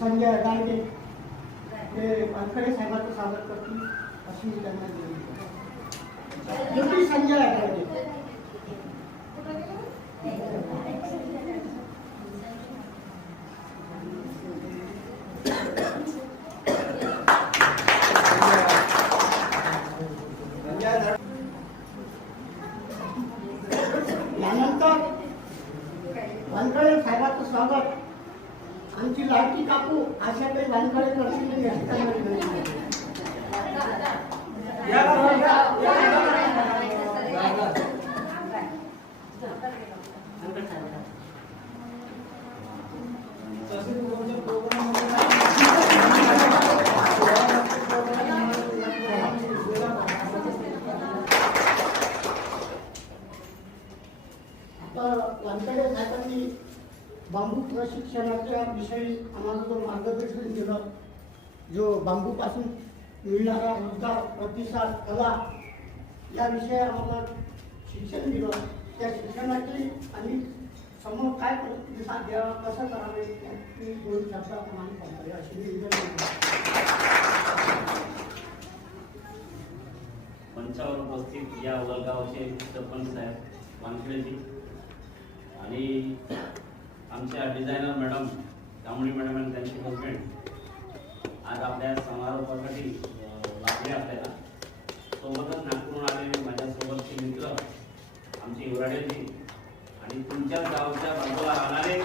संजय गाडगे ते वानखडे साहेबांचं स्वागत करतील अशी मी त्यांना विनंती. संजय गाडगे यानंतर वानखडे साहेबांचं स्वागत आमची लाडकी काकू आशाताई वानखडे करतील याची त्यांना विनंती. वानखडे साहेबांनी बांबू प्रशिक्षणाच्या विषयी आम्हाला जो मार्गदर्शन केलं, जो बांबूपासून मिळणारा रोजगार, प्रतिसाद, कला याविषयी आम्हाला शिक्षण दिलं. त्या शिक्षणाची आणि समोर काय प्रतिसाद द्यावा, कसं करावे याची 2 शब्दाप्रमाणे सांगता अशी मी विनंती. मंचावर उपस्थित या वलगावचे सरपंच साहेब वानखेडेजी आणि आमच्या डिझायनर मॅडम तांबडी मॅडम आणि त्यांचे हजबंड आज आपल्या समारोपासाठी लागले. आपल्याला सोबतच नागपूरहून आलेले माझ्यासोबतचे मित्र आमचे युवराडेजी आणि तुमच्याच गावच्या बाजूला राहणारे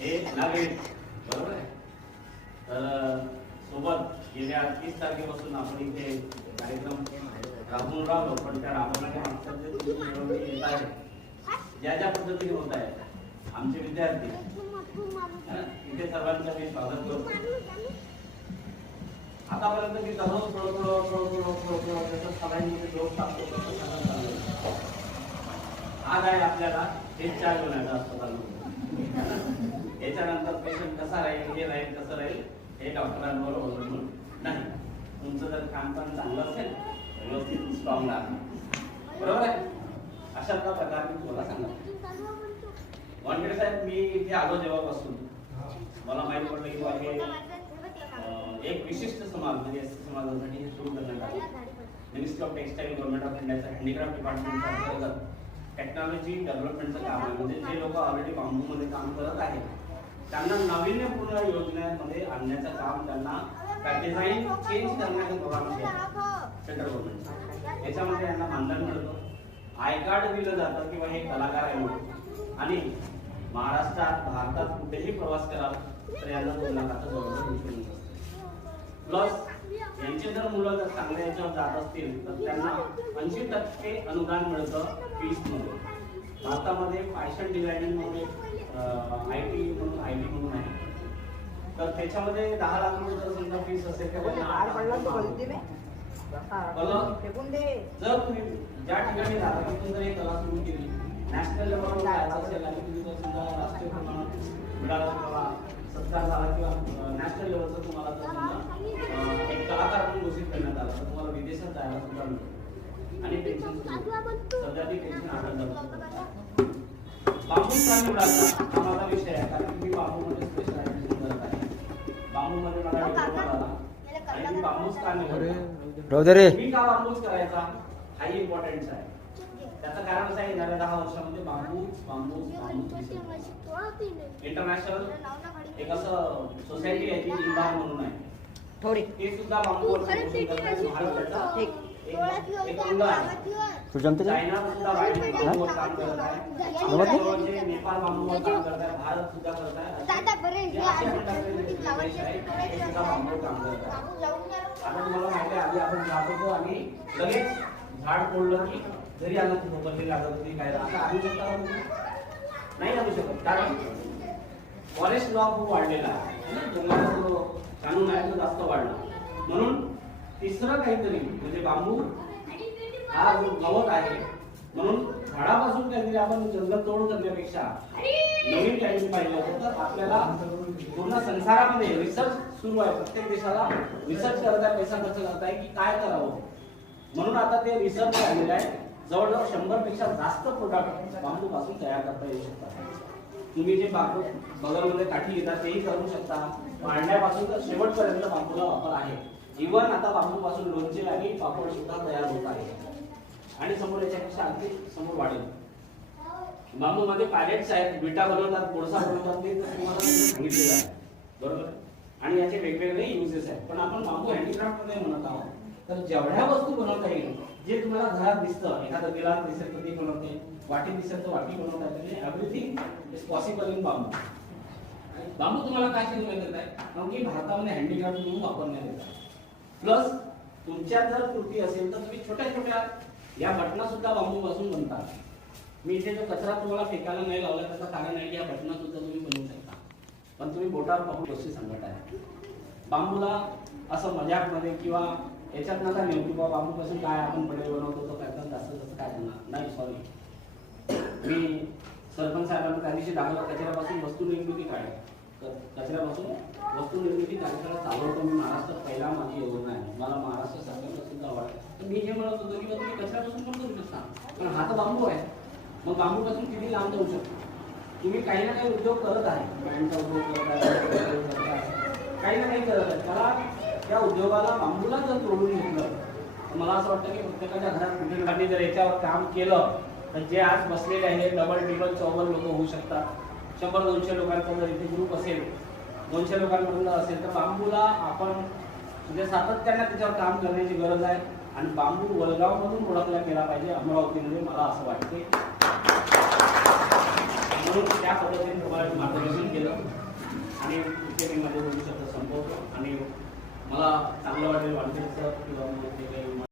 हे नागरिक, बरोबर आहे. तर सोबत गेल्या 30 तारखेपासून आपण इथे कार्यक्रम राबवून राहिलो, पण त्या राबवण्याच्या मागचं जे तुम्ही येत आहे, ज्या ज्या पद्धतीने होत आहे, आमचे विद्यार्थी इथे सर्वांचं मी स्वागत करतो. आतापर्यंत मी दररोज सगळ्यांमध्ये लोक टाकतो. आज आहे आपल्याला हेच 4 घेण्याचा अस्पतालमध्ये. याच्यानंतर पेशंट कसा राहील, हे राहील, कसं राहील हे डॉक्टरांवर अवलंबून नाही. तुमचं जर खानपान चांगलं असेल व्यवस्थित स्ट्रॉंग राहणार, बरोबर आहे. अशा प्रकारे मी तुम्हाला सांगा. वानखेडे साहेब, मी इथे आलो जेव्हापासून मला माहिती पडलं की हे एक विशिष्ट समाज म्हणजे एसटी समाजासाठी हे सुरू करण्यात आले. Ministry of textile government of इंडियाच्या हँडीक्राफ्ट डिपार्टमेंटच्या अंतर्गत टेक्नॉलॉजी डेव्हलपमेंटचं काम आहे. म्हणजे जे लोक ऑलरेडी बांबूमध्ये काम करत आहेत त्यांना नाविन्यपूर्ण योजनेमध्ये आणण्याचं काम, त्यांना डिझाईन चेंज करण्याचं प्रोग्राम आहे सेंट्रल गव्हर्नमेंट. याच्यामध्ये यांना मानधन मिळतं, आय कार्ड दिलं जातं किंवा हे कलाकार आहे म्हणून. आणि महाराष्ट्रात भारतात कुठेही प्रवास कराल तर यांना 2 लाखाचं जवळजवळ इन्शुरन्स असतं. प्लस यांचे जर मुलं जर चांगल्या याच्यावर जात असतील तर त्यांना 80% अनुदान मिळतं फीस मध्ये. भारतामध्ये फॅशन डिझायनिंग मध्ये IT म्हणून आहे, तर त्याच्यामध्ये 10 लाख रुपये जर समजा फीस असेल तर जर तुम्ही ज्या ठिकाणी राहता तिथून जर एक कला सुरू केली, नॅशनल लेवलवर जायचं असेल आणि तुम्ही जर समजा राष्ट्रीय प्रमाणात मिळाला किंवा सत्कार झाला किंवा नॅशनल लेवलचं तुम्हाला जर समजा एक कलाकार म्हणून घोषित करण्यात आला तर तुम्हाला विदेशात जायला सुद्धा मिळतं. आणि पेन्शन सध्या ती पेन्शन 8,000 बांबू का निवडायचा हा माझा विषय आहे, कारण मी बांबूमध्ये स्पेशलायझेशन करत आहे. बांबूमध्ये मला डिप्लोमा झाला आणि मी बांबूच का निवडला, मी का बांबूच करायचा हाही इम्पॉर्टन्स आहे. त्याचं कारण असं आहे, येणाऱ्या 10 वर्षामध्ये बांबूच इंटरनॅशनल एक असं सोसायटी आहे जी इंबार म्हणून आहे, ते सुद्धा बांबूवर चायना सुद्धा बांबूवर काम करत आहे, नेपाळ बांबूवर काम करत आहे, भारत सुद्धा करत आहे, बांबूवर काम करत आहे. आता तुम्हाला माहिती आहे, आधी आपण जात होतो आणि लगेच झाड तोडलं की घरी आलं खूप बदली लागत होती, काय आता आणू शकता नाही आणू शकत, कारण फॉरेस्ट लॉ खूप वाढलेला आहे, जंगलाचा जो कानून आहे तो जास्त वाढला. म्हणून तिसरं काहीतरी म्हणजे बांबू हा जो गवत आहे, म्हणून झाडापासून काहीतरी आपण जंगल तोड करण्यापेक्षा नवीन काहीतरी पाहिजे होतं. तर आपल्याला पूर्ण संसारामध्ये रिसर्च सुरू आहे, प्रत्येक देशाला रिसर्च करताय, पैसा खर्च करताय की काय करावं. म्हणून आता ते रिसर्च झालेलं आहे, जवळजवळ 100 पेक्षा जास्त प्रोडक्ट बांबू पासून तयार करता येऊ शकतात. तुम्ही जे बगलमध्ये काठी घेतात तेही करू शकता. मांडण्यापासून तर शेवटपर्यंत बांबूला वापर आहे. इव्हन आता बांबूपासून लोणचे आणि पापड सुद्धा तयार होत आहे. आणि समोर याच्यापेक्षा अगदी समोर वाढेल. बांबूमध्ये पॅलेट्स आहेत, विटा बनवतात, कोळसा बनवतात, ते तुम्हाला सांगितलेलं आहे, बरोबर. आणि याचे वेगवेगळे युजेस आहेत. पण आपण बांबू हँडीक्राफ्ट मध्ये म्हणत आहोत, तर जेवढ्या वस्तू बनवता येईल, जे तुम्हाला घरात दिसतं, एखादं गिलास दिसेल तर ते बनवते, वाटी दिसेल तर वाटी बनवता येते, एव्हरीथिंग इज पॉसिबल इन बांबू. बांबू तुम्हाला काय शिकवण्यात येत आहे? कारण भारतामध्ये हँडीक्राफ्ट म्हणून वापरण्यात येत आहे. प्लस तुमच्यात जर कृती असेल तर तुम्ही छोट्या छोट्या या बटना सुद्धा बांबूपासून बनतात. मी इथे जो कचरा तुम्हाला फेकायला नाही लावला त्याचं कारण आहे की या बटना सुद्धा तुम्ही बनवू शकता. पण तुम्ही बोटावर पाहून गोष्टी सांगत आहे. बांबूला असं मजाकमध्ये किंवा याच्यात नका नेऊ की बाबा बांबूपासून काय आपण पडेल बनवतो तो त्याच्यात जास्त जास्त काय करणार नाही. सॉरी, मी सरपंच साहेबांना त्या दिवशी दाखवलं कचऱ्यापासून वस्तू निर्मिती काय, कचऱ्यापासून वस्तू निर्मिती कार्यक्रम चालवतो मी महाराष्ट्रात. पहिला माझी योजना आहे. मला महाराष्ट्र सरकारला सुद्धा आवडतं. तर मी हे म्हणत होतो की तुम्ही कचऱ्यापासून पण करू शकता, पण हा तर बांबू आहे. मग बांबूपासून किती लांब जाऊ शकतो. तुम्ही काही ना काही उद्योग करत आहे, बँडचा उद्योग करत आहे, काही ना काही करत आहे. त्याला त्या उद्योगाला बांबूला जर तोडून घेतलं तर मला असं वाटतं की प्रत्येकाच्या घरात कुटुंबांनी जर याच्यावर काम केलं तर जे आज बसलेले आहे डबल टिबल 54 लोक होऊ शकतात. 100-200 लोकांचा जर इथे ग्रुप असेल, 200 लोकांपर्यंत असेल, तर बांबूला आपण म्हणजे सातत्याने त्याच्यावर काम करण्याची गरज आहे. आणि बांबू वलगावमधून ओळखला गेला पाहिजे अमरावतीमध्ये, मला असं वाटते. म्हणून त्या पद्धतीने तुम्हाला मार्गदर्शन केलं आणि इथे मी माझे 2 शब्द संपवतो. आणि मला चांगलं वाटेल वाटतं किंवा